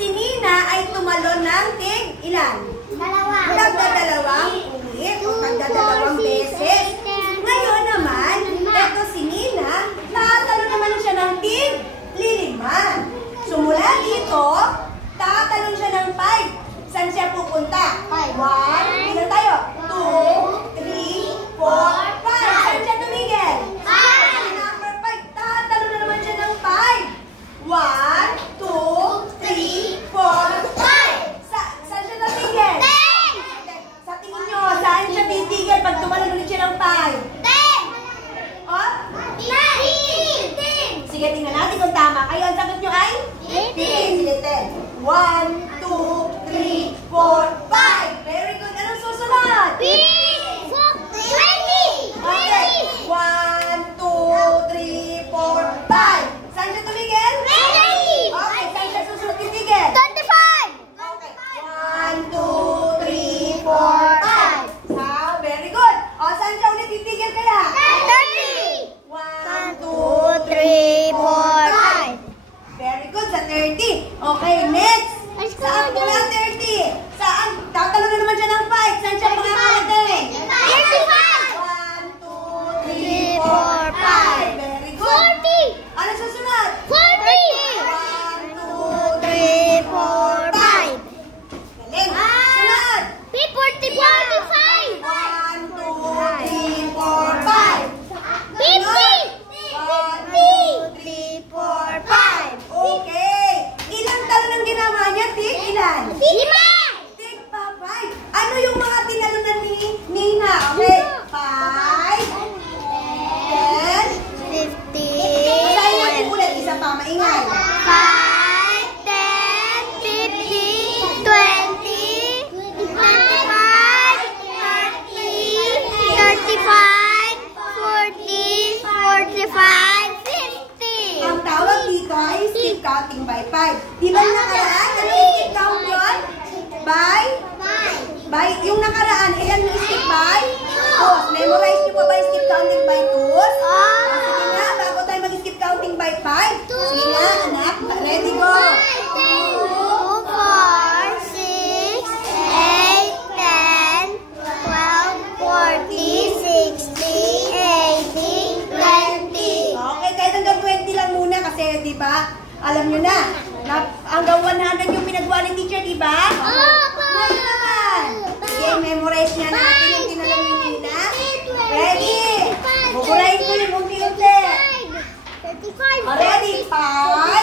Si Nina ay tumalon ng ilan? Nagdadalawang ulit o nagdadalawang beses. Ngayon naman, eto si Nina, nakatalo naman siya ng tig-5. So mula dito, takatalon siya ng 5. Saan siya pupunta? 1, ilan tayo? 2, 3, 4, 5. Saan siya tumigil? Number 5, takatalon na naman siya ng 5. 1, 2, 3, 4, 5. Saan siya natigil? 10! Sa tingin nyo, saan siya titigil pag tumalon ulit siya ng 5? 10! Oh? 15! Sige, tingnan natin kung tama. Kayo, ang sagot nyo ay? 15! Sige, 10. 1, 2, 3, 4, 5. Very good. Anong susunod? 20! Okay. 1, 2, 3, 4, 5. Saan siya tumigil? Okay. Saan siya susunod titigil? 25! Okay. 1, 2, 3, 4, 5. Very good. O, saan siya ulit titigil kaya? 30! 1, 2, 2, 3, 4, 5. Very good. Sa 30. Okay, next. Saan po lang 30? Saan? Tatalo na naman siya ng 5. Saan siya makakarating? 35! 1, 2, 3, 4, 5. Very good. 40! Ano susunod? 40! 1, 2, 3, 4, 5. galing. Sunod. 40, 45! 1, 2, 3, 4, 5. 50! 1, 2, 3, 4, 5. Okay. Ilang talon ang ginawa niya? Ilan? 5! Tig pa 5. Ano yung mga tinalunan ni Nina? Okay. 5, 10. 50! Basahin natin ulit. Isa pa. Maingay. 5, 10, 15, 20, 25, 30, 35, 40, 45, 50. Ang tawag dito ay skip counting by 5. Di ba yung nakaraan? Ano yung skip count yun? By? Yung nakaraan, ilan yung skip by? 2. Memorize niyo pa ba yung skip counting by 2? Sige na, bago tayo mag-skip counting by 5. Sige na, anak. Ready, go. 2, 4, 6, 8, 10, 12, 40, 60, 80, 20. Okay, kahit hanggang 20 lang muna kasi, di ba? Alam nyo na, hanggang 100 yung pinagawa ni teacher, di ba? Ngayon naman. Sige, memorize nga natin yung tinanong ni Nina. Ready? Buburahin ko yung unti-unti. 35, Ready? 5,